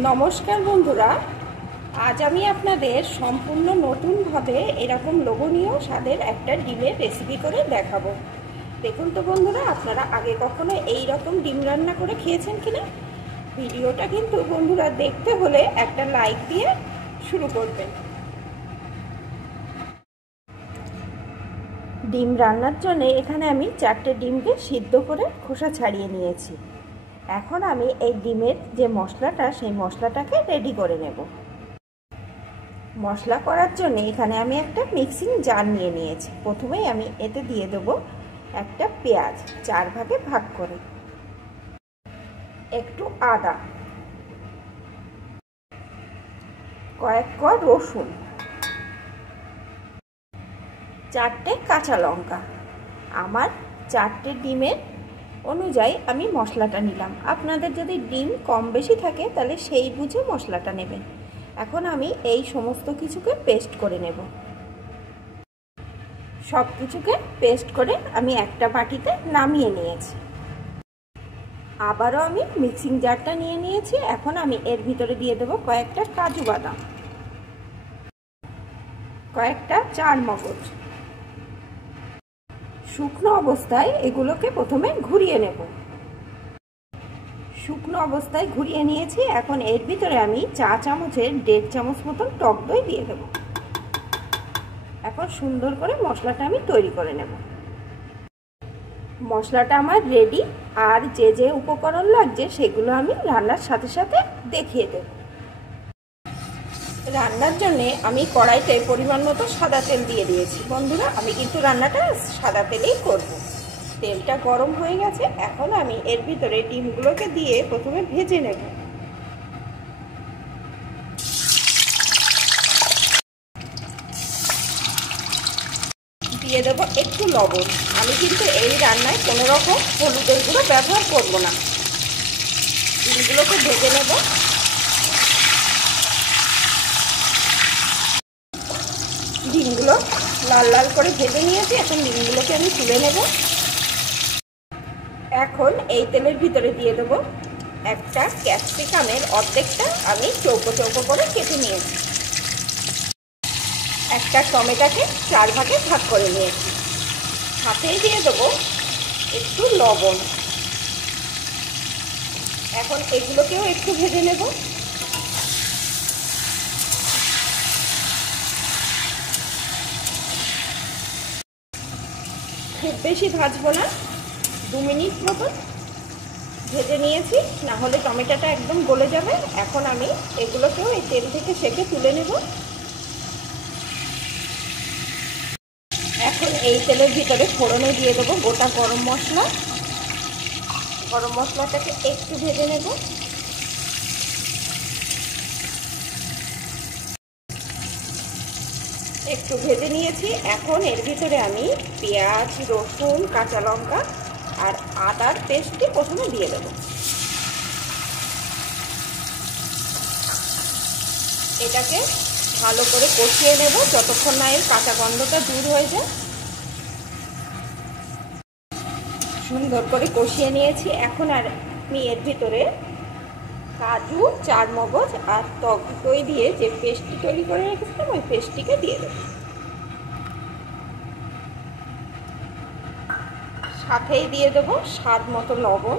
নমস্কার বন্ধুরা, আজ আমি আপনাদের সম্পূর্ণ নতুনভাবে এরকম লোভনীয় স্বাদের একটা ডিমের রেসিপি করে দেখাবো। দেখুন তো বন্ধুরা, আপনারা আগে কখনো এই রকম ডিম রান্না করে খেয়েছেন কিনা? ভিডিওটা কিন্তু বন্ধুরা দেখতে হলে একটা লাইক দিয়ে শুরু করবেন। ডিম রান্নার জন্য এখানে আমি 4টে ডিমকে সিদ্ধ করে খোসা ছাড়িয়ে নিয়েছি। এখন আমি এই ডিমের যে মশলাটা, সেই মশলাটাকে রেডি করে নেব। মশলা করার জন্য এখানে আমি একটা মিক্সিং জার নিয়ে নিয়েছি। প্রথমেই আমি এতে দিয়ে দেব একটা পেঁয়াজ 4 ভাগে ভাগ করে, একটু আদা, কয়েক কোয়া রসুন, 4টে কাঁচা লঙ্কা। আমার 4টে ডিমের অনুযায়ী আমি মশলাটা নিলাম। আপনাদের যদি ডিম কম বেশি থাকে তাহলে সেই বুঝে মশলাটা নেবেন। এখন আমি এই সমস্ত কিছুকে পেস্ট করে নেব। সব কিছুকে পেস্ট করে আমি একটা বাটিতে নামিয়ে নিয়েছি। আবারও আমি মিক্সিং জারটা নিয়ে নিয়েছি। এখন আমি এর ভিতরে দিয়ে দেব কয়েকটা কাজু বাদাম, কয়েকটা চারমগজ। শুকনো অবস্থায় এগুলোকে প্রথমে ঘুরিয়ে নেব। শুকনো অবস্থায় ঘুরিয়ে নিয়েছি। এখন এর ভিতরে আমি চা চামচের 1.5 চামচ মতন টক দই দিয়ে দেব। এখন সুন্দর করে মশলাটা আমি তৈরি করে নেব। মশলাটা আমার রেডি। আর যে যে উপকরণ লাগছে সেগুলো আমি রান্নার সাথে সাথে দেখিয়ে দেব। রান্নার জন্যে আমি কড়াইতে পরিমাণ মতো সাদা তেল দিয়ে দিয়েছি। বন্ধুরা, আমি কিন্তু রান্নাটা সাদা তেলেই করব। তেলটা গরম হয়ে গেছে। এখন আমি এর ভিতরে ডিমগুলোকে দিয়ে প্রথমে ভেজে নেব। দিয়ে দেব একটু লবণ। আমি কিন্তু এই রান্নায় কোনো রকম হলুদের গুঁড়ো ব্যবহার করব না। ডিমগুলোকে ভেজে নেব। ডিমগুলো লাল লাল করে ভেজে নিয়েছি। এখন ডিমগুলোকে আমি তুলে নেব। এখন এই তেলের ভিতরে দিয়ে দেব একটা ক্যাপসিকামের অর্ধেকটা আমি চৌকো চৌকো করে কেটে নিয়েছি। একটা টমেটোকে 4 ভাগে ভাগ করে নিয়েছি। সাথেই দিয়ে দেবো একটু লবণ। এখন এগুলোকেও একটু ভেজে নেব। খুব বেশি ভাজবো না, 2 মিনিট মতন ভেজে নিয়েছি, না হলে টমেটোটা একদম গলে যাবে। এখন আমি এগুলোকেও এই তেল থেকে সেঁকে তুলে নেব। এখন এই তেলের ভিতরে ফোড়নে দিয়ে দেবো গোটা গরম মশলা। গরম মশলাটাকে একটু ভেজে নেব। একটু ভেজে নিয়েছি। এখন এর ভিতরে আমি পেঁয়াজ, রসুন, কাঁচা লঙ্কা আর আদার পেস্টটি প্রথমে দিয়ে দেব। এটাকে ভালো করে কষিয়ে নেব যতক্ষণ না এর কাঁচা গন্ধটা দূর হয়ে যায়। সুন্দর করে কষিয়ে নিয়েছি। এখন আর আমি এর ভিতরে কাজু, চারমগজ আর টক দই দিয়ে যে পেস্টটি তৈরি করে রেখেছিলাম ওই পেস্টটিকে দিয়ে দেব। সাথেই দিয়ে দেব স্বাদ মতো লবণ,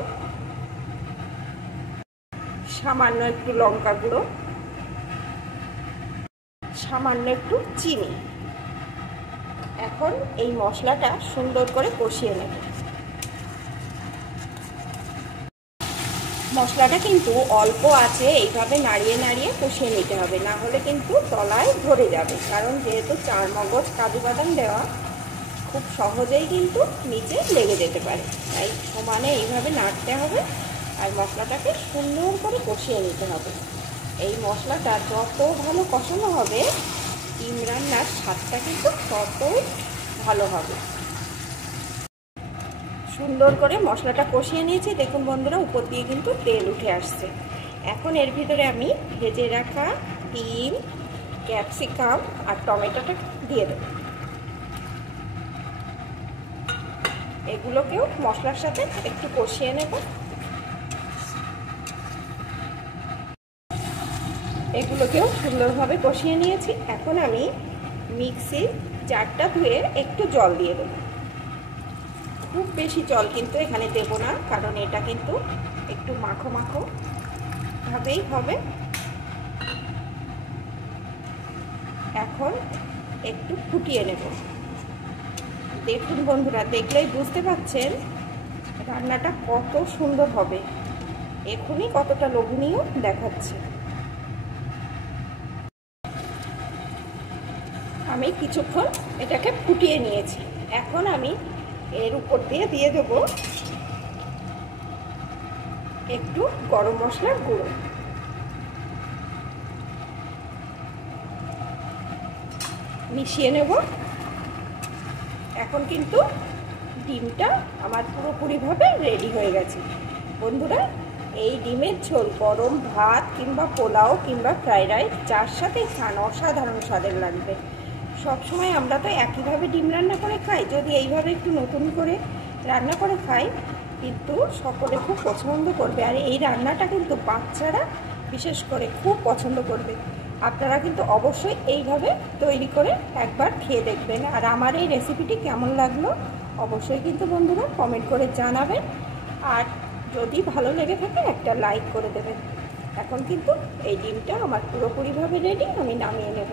সামান্য একটু লঙ্কা গুঁড়ো, সামান্য একটু চিনি। এখন এই মশলাটা সুন্দর করে কষিয়ে নেব। মশলাটা কিন্তু অল্প আছে এইভাবে নাড়িয়ে নাড়িয়ে কষিয়ে নিতে হবে, না হলে কিন্তু তলায় ধরে যাবে। কারণ যেহেতু চারমগজ, কাজু বাদাম দেওয়া, খুব সহজেই কিন্তু নিচে লেগে যেতে পারে। তাই সমানে এইভাবে নাড়তে হবে আর মশলাটাকে সুন্দর করে কষিয়ে নিতে হবে। এই মশলাটা যত ভালো কষানো হবে ডিম রান্নার স্বাদটা কিন্তু ততই ভালো হবে। সুন্দর করে মশলাটা কষিয়ে নিয়েছি। দেখুন বন্ধুরা, উপর দিয়ে কিন্তু তেল উঠে আসছে। এখন এর ভিতরে আমি ভেজে রাখা ডিম, ক্যাপসিকাম আর টমেটোটা দিয়ে দেব। এগুলোকেও মশলার সাথে একটু কষিয়ে নেব। এগুলোকেও সুন্দরভাবে কষিয়ে নিয়েছি। এখন আমি মিক্সির জারটা ধুয়ে একটু জল দিয়ে দেবো। খুব বেশি জল কিন্তু এখানে দেব না, কারণ এটা কিন্তু একটু মাখো মাখো ভাবেই হবে। এখন একটু ফুটিয়ে নেব। দেখুন বন্ধুরা, দেখলেই বুঝতে পারছেন রান্নাটা কত সুন্দর হবে, এখনই কতটা লোভনীয় দেখাচ্ছে। আমি কিছুক্ষণ এটাকে ফুটিয়ে নিয়েছি। এখন আমি এর উপর দিয়ে দেব একটু গরম মশলার গুঁড়ো। মিশিয়ে নেব। এখন কিন্তু ডিমটা আমার পুরোপুরিভাবে রেডি হয়ে গেছে। বন্ধুরা, এই ডিমের ঝোল গরম ভাত কিংবা পোলাও কিংবা ফ্রাইড রাইস যার সাথে খান অসাধারণ স্বাদের লাগবে। সবসময় আমরা তো একইভাবে ডিম রান্না করে খাই, যদি এইভাবে একটু নতুন করে রান্না করে খাই কিন্তু সকলে খুব পছন্দ করবে। আর এই রান্নাটা কিন্তু বাচ্চারা বিশেষ করে খুব পছন্দ করবে। আপনারা কিন্তু অবশ্যই এইভাবে তৈরি করে একবার খেয়ে দেখবেন। আর আমার এই রেসিপিটি কেমন লাগলো অবশ্যই কিন্তু বন্ধুরা কমেন্ট করে জানাবেন। আর যদি ভালো লেগে থাকে একটা লাইক করে দেবেন। এখন কিন্তু এই ডিমটা আমার পুরোপুরিভাবে রেডি, আমি নামিয়ে নেব।